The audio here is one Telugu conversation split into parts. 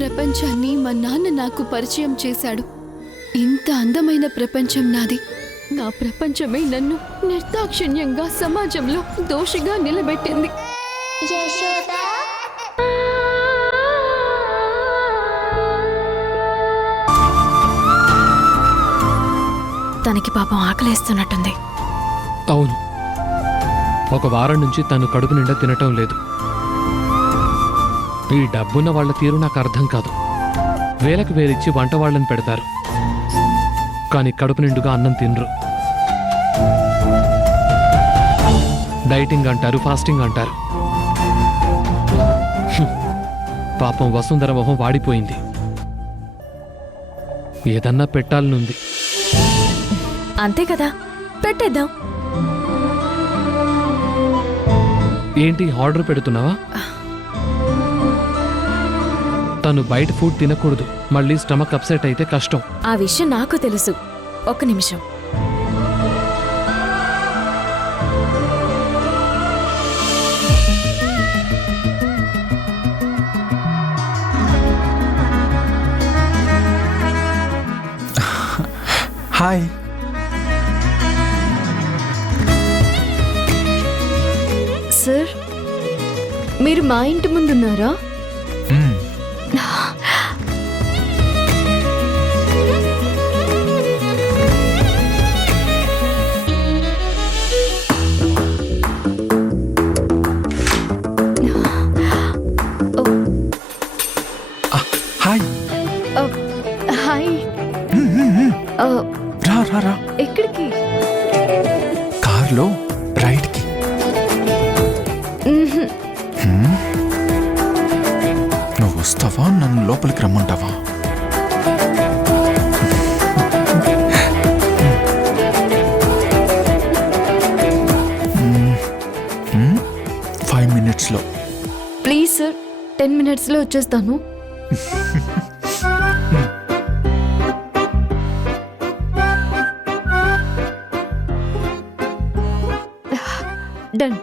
ప్రపంచాన్ని మా నాన్న నాకు పరిచయం చేశాడు. ఇంత అందమైన ప్రపంచం నాది. నా ప్రపంచమే నన్ను నిర్దాక్షిణ్యంగా సమాజంలో దోషిగా నిలబెట్టింది. తనకి పాపం ఆకలేస్తున్నట్టుంది. అవును, ఒక వారం నుంచి తను కడుపు నిండా తినటం లేదు. ఈ డబ్బున్న వాళ్ల తీరు నాకు అర్థం కాదు. వేలకు వేలిచ్చి వంట వాళ్ళని పెడతారు, కానీ కడుపు నిండుగా అన్నం తినరు. డైటింగ్ అంటారు, ఫాస్టింగ్ అంటారు. పాపం వసుంధర మొహం వాడిపోయింది. ఏదన్నా పెట్టాలనుంది. అంతే కదా, పెట్టేద్దాం. ఏంటి ఆర్డర్ పెడుతున్నావా? తను బయట ఫుడ్ తినకూడదు, మళ్ళీ స్టమక్ అప్సెట్ అయితే కష్టం. ఆ విషయం నాకు తెలుసు. ఒక్క నిమిషం. హాయ్. సార్, మీరు మా ఇంటి ముందున్నారా? హాయ్. హాయ్. రా రా రా. ఎక్కడికి? కార్లో రైడ్కి. నువ్వు వస్తావా, నన్ను లోపలికి రమ్మంటావా? ఫైవ్ మినిట్స్లో. ప్లీజ్ సార్, 10 minutesలో వచ్చేస్తాను. డన్.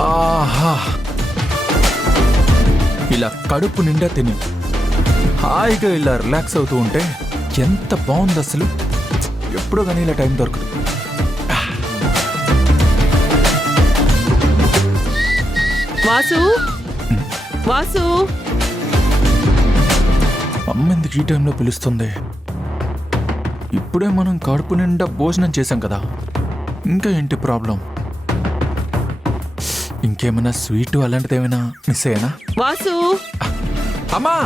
ఆహా, ఇలా కడుపు నిండా తిని హాయిగా ఇలా రిలాక్స్ అవుతూ ఉంటే ఎంత బాగుంది అసలు. ఎప్పుడో కానీ ఇలా టైం దొరకదు. వాసు, వాసు, అమ్మ ఎందుకు ఈ టైంలో పిలుస్తుంది? ఇప్పుడే మనం కడుపు నిండా భోజనం చేశాం కదా, ఇంకా ఏంటి ప్రాబ్లం? ఇంకేమైనా స్వీట్ అలాంటిది ఏమైనా మిస్ అయ్యానా? వాసు. అమ్మా,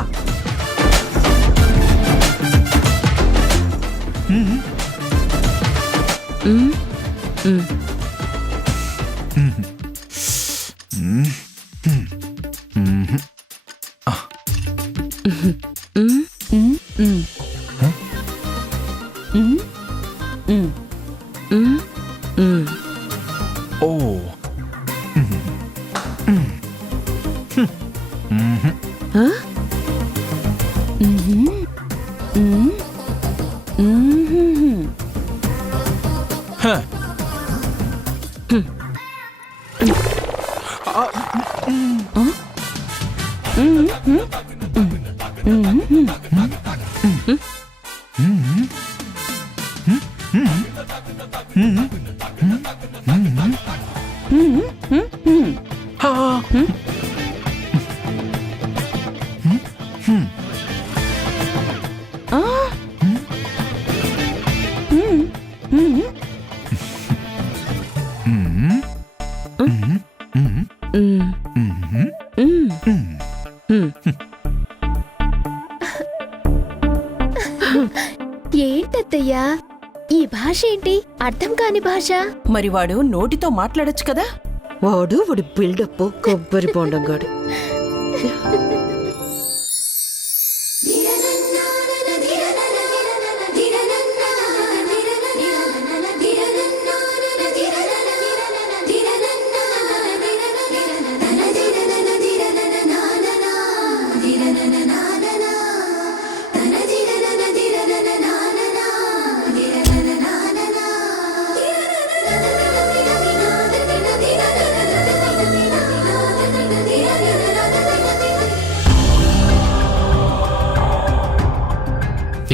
ఓ, హ. ఏంటత్తయ్యా ఈ భాష ఏంటి? అర్థం కాని భాష. మరి వాడు నోటితో మాట్లాడొచ్చు కదా. వాడు బిల్డప్ కొబ్బరి బొండంగాడు.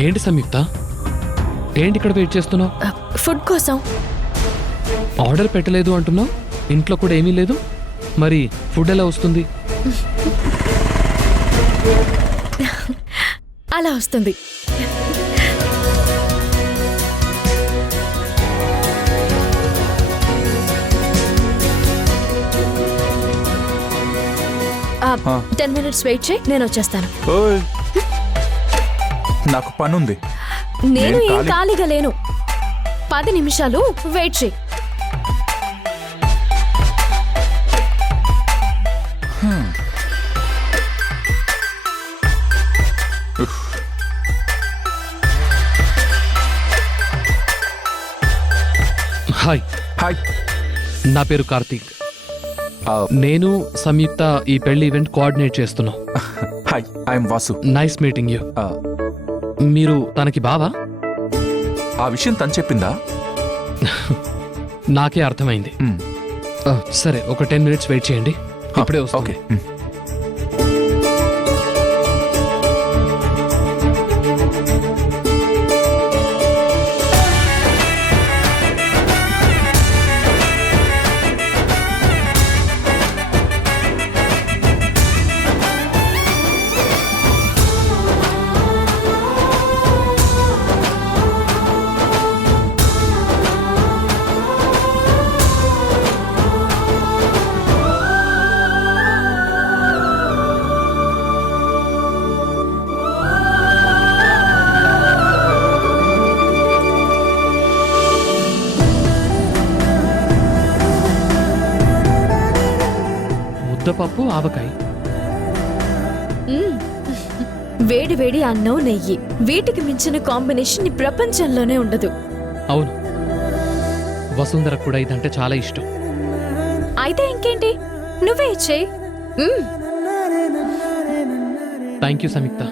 ఏంటి సంయుక్త, ఏంటి ఇక్కడ వెయిట్ చేస్తున్నావు? ఫుడ్ కోసం. ఆర్డర్ పెట్టలేదు అంటున్నావు, ఇంట్లో కూడా ఏమీ లేదు. మరి ఫుడ్ ఎలా వస్తుంది? అలా వస్తుంది. ఆ. 10 minutes వెయిట్ చేయి, నేను వచ్చేస్తాను. ఓయ్, నాకు పనుంది. నేను ఏం ఖాళీ. ఖాళీగా లేను. 10 నిమిషాలు వెయిట్ చేయి. Hi, hi. నా పేరు కార్తీక్. ఆ, నేను సంయుక్త ఈ పెళ్లి ఈవెంట్ కోఆర్డినేట్ చేస్తున్నాం. Hi, I'm Vasu. Nice meeting you. ఆ, మీరు తనకి బావా? ఆ విషయం తను చెప్పిందా? నాకే అర్థమైంది. మ్, సరే, ఒక 10 minutes వెయిట్ చేయండి, ఇప్పుడే వస్తుంది. ఓకే. ముద్దపప్పు, ఆవకాయ. వేడి వేడి అన్నం, నెయ్యి, వీటికి మించిన కాంబినేషన్ ఈ ప్రపంచంలోనే ఉండదు. అవును, వసుంధర కూడా ఇదంటే చాలా ఇష్టం. అయితే ఇంకేంటి, నువ్వే ఇచ్చేయి. Thank you Samyukta.